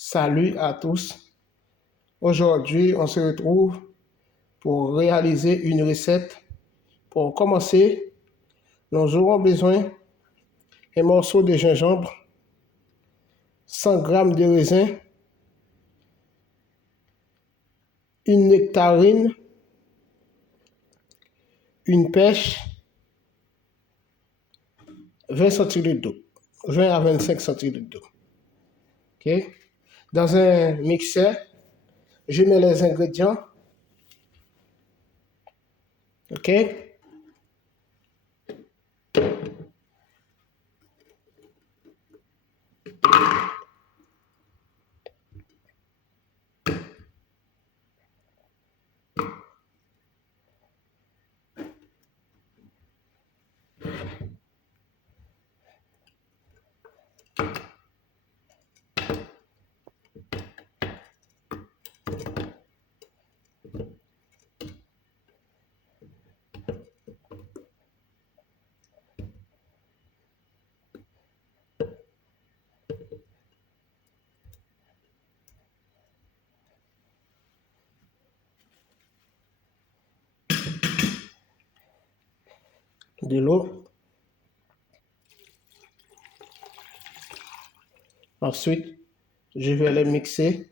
Salut à tous. Aujourd'hui, on se retrouve pour réaliser une recette. Pour commencer, nous aurons besoin d'un morceau de gingembre, 100 g de raisin, une nectarine, une pêche, 20 centilitres d'eau, 20 à 25 centilitres d'eau. Ok? Dans un mixeur, je mets les ingrédients. Ok? De l'eau. Ensuite, je vais les mixer.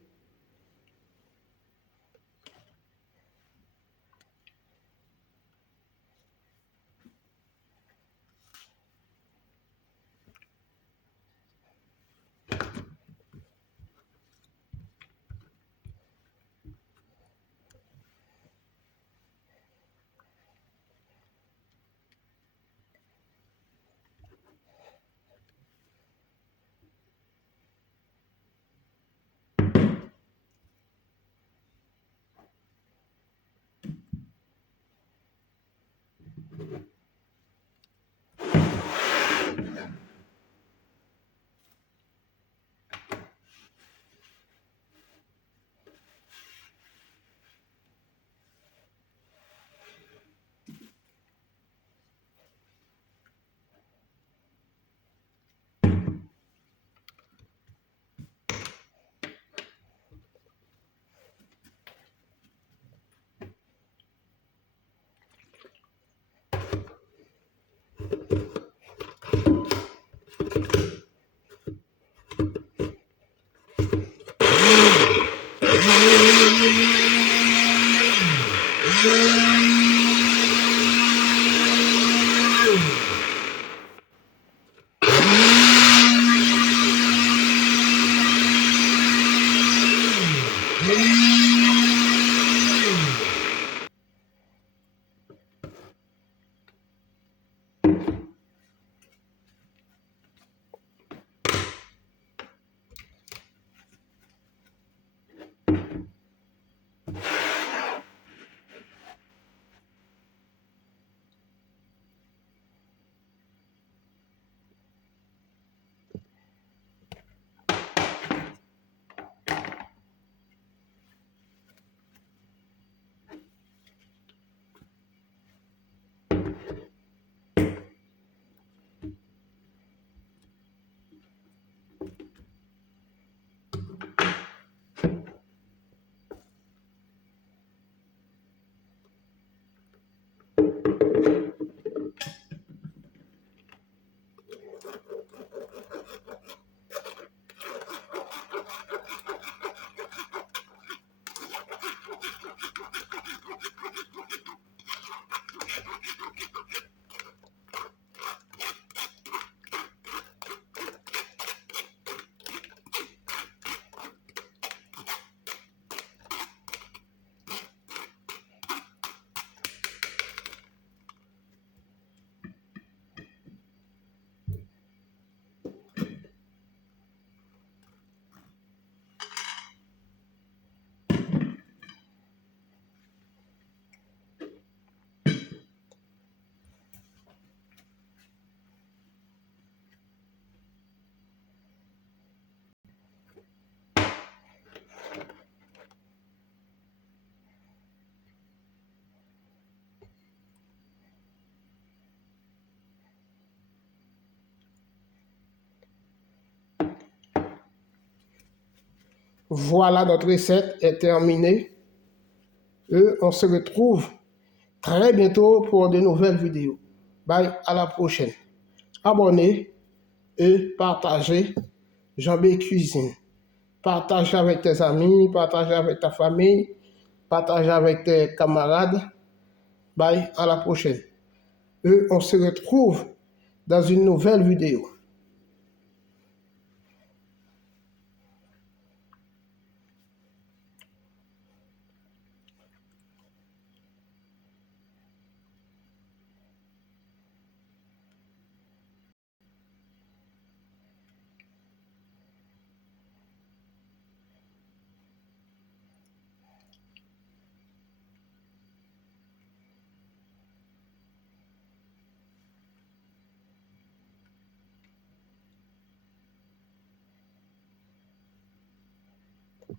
Voilà, notre recette est terminée. Et on se retrouve très bientôt pour de nouvelles vidéos. Bye, à la prochaine. Abonnez et partagez Jean-B Cuisine. Partage avec tes amis, partage avec ta famille, partage avec tes camarades. Bye, à la prochaine. Et on se retrouve dans une nouvelle vidéo.